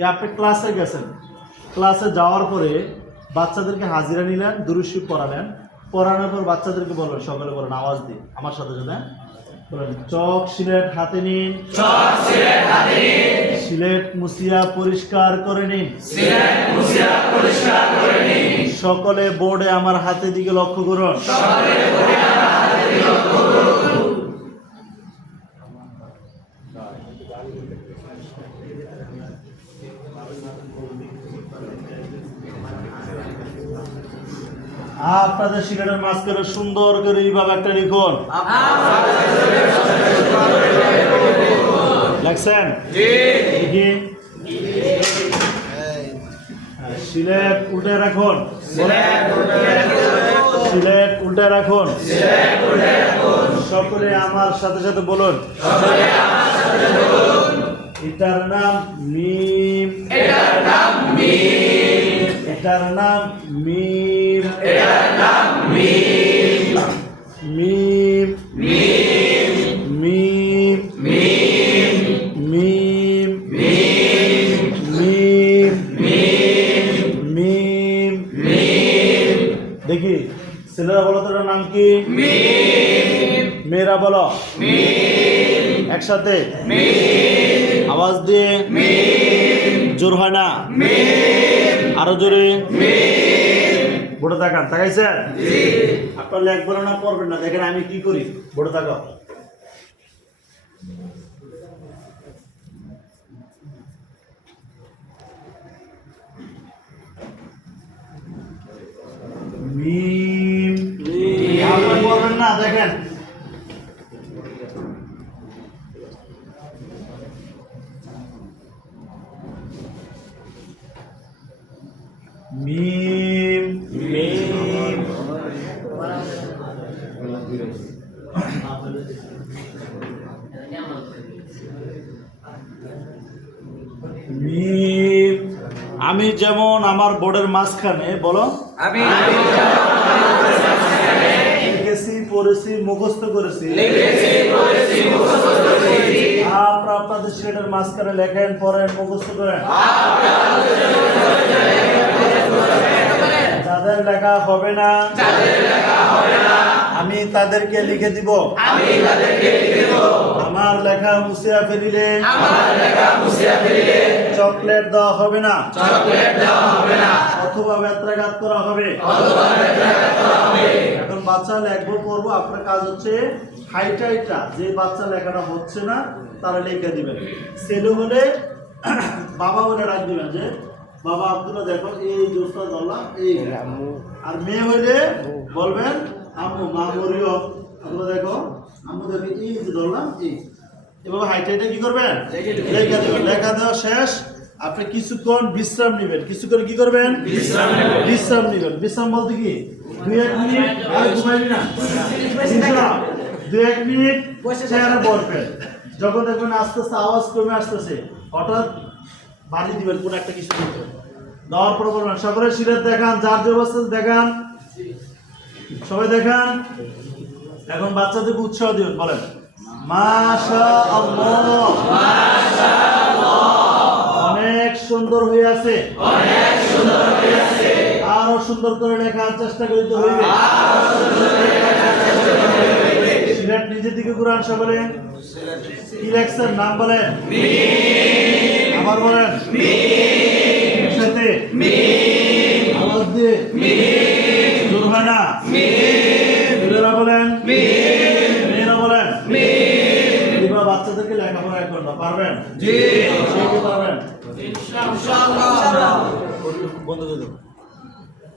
আপনি ক্লাসে গেছেন, ক্লাসে যাওয়ার পরে বাচ্চাদেরকে হাজিরা নিলেন, দুরূদ শরীফ পড়ালেন, পড়ানোর পর বাচ্চাদেরকে বললেন, সকালে বলেন আওয়াজ দিয়ে আমার সাথে সাথে বলেন, চক সিলেট হাতে নিন, চক সিলেট হাতে নিন, সিলেট মুছিয়া পরিষ্কার করে নিন, সিলেট মুছিয়া পরিষ্কার করে নিন। সকলে বোর্ডে আমার হাতে দিকে লক্ষ্য করুন, সকলে বোর্ডে আমার হাতে দিকে লক্ষ্য করুন। আপনাদের সিলেটের মাঝখানে সুন্দর করে এইভাবে একটা লিখুন, লেখছেন? সিলেট উল্টে রাখুন, সিলেট উল্টে রাখুন, সকলে আমার সাথে সাথে বলুন, এটার নাম মিম, এটার নাম মিম, এটার নাম মিম, এটার নাম মিম, মিম, মিম, মিম, মিম, মিম, মিম, মিম, মিম, মিম। মিম। দেখি ছেলেরা বলো, তোর নাম কি? মিম, মেয়েরা বলো মিম, একসাথে, মিম, আওয়াজ দিয়ে, মিম, জোর হয় না, মিম, আরো জোরে। মিম। বোর্ডে তাকান, তাকাইছেন? জি। আপনার লেখবেন না, পড়বেন না, দেখেন আমি কি করি। বোর্ডে তাকাও, মিম, আপনার পড়বেন না, দেখেন মিম, মিম, মিম। আমি যেমন আমার বোর্ডের মাঝখানে বলো, আমি লিখেছি, পড়েছি, মুখস্থ করেছি, লিখেছি, পড়েছি, মুখস্থ করেছি। আপনারা আপনাদের সিলেটের মাঝখানে লেখেন, পড়েন, মুখস্থ করেন। যাদের লেখা হবে না, যাদের লেখা হবে না, আমি তাদেরকে লিখে দিব। আমি তাদেরকে লিখে দেব। আমার লেখা মুছিয়া ফেলিলে, আমার লেখা মুছিয়া ফেলিলে চকলেট দেওয়া হবে না, চকলেট দেওয়া হবে না, অথবা বেত্রাঘাত করা হবে। অথবা বেত্রাঘাত করা হবে। এখন বাচ্চা লেখবো, পড়বো, আপনার কাজ হচ্ছে হাইটাইটা যে বাচ্চা লেখাটা হচ্ছে না তারা লিখে দিবেন। ছেলে হলে বাবা বলে ডাক দিবেন, যে বাবা আব্দুল্লাহ দেখো এই জোসটা ধরলাম, এই। আর মেয়ে হইলে বলবেন আম্মু, মা মরিয়ম অথবা দেখো আম্মু দেখো এই যে ধরলাম, এই। এভাবে হাইটাইটা কি করবেন? লেখা দেবেন। লেখা দেওয়া শেষ, আপনি কিছুক্ষণ বিশ্রাম নেবেন। কিছুক্ষণ কি করবেন? বিশ্রাম নেবেন। বিশ্রাম নেবেন। বিশ্রাম বলতে কি 2-1 মিনিট আর ঘুমাইবি না, 2-1 মিনিট চেয়ারে বসবেন। যখন দেখবেন আস্তে আস্তে আওয়াজ কমে আসতেছে, হঠাৎ বাড়ি দিবেন কোন একটা কিছু দিবেন। দেওয়ার পর বলবেন সকলে সিলেট দেখান, যার যে অবস্থা দেখান, সবাই দেখান। এখন বাচ্চাদেরকে উৎসাহ দিবেন, বলেন মাশাআল্লাহ, মাশাআল্লাহ, অনেক সুন্দর হয়ে আছে, অনেক সুন্দর হয়েছে। আরো সুন্দর করে লেখার চেষ্টা করিতে হইবে। সিলেট নিজের দিকে ঘুরান, সকলে কি লেখছেন নাম বলেন, মিম, আবার বলেন, মিম, সাথে মিম, আওয়াজ দিয়ে, মিম, জোর হয় না, মিম, ছেলেরা বলেন, মিম, মেয়েরা বলেন। মিম। এবার বাচ্চাদেরকে লেখাপড়া এখন না পারবেন, জি। শিখতে পারবেন। ইনশাআল্লাহ। বন্ধ করে দেবো।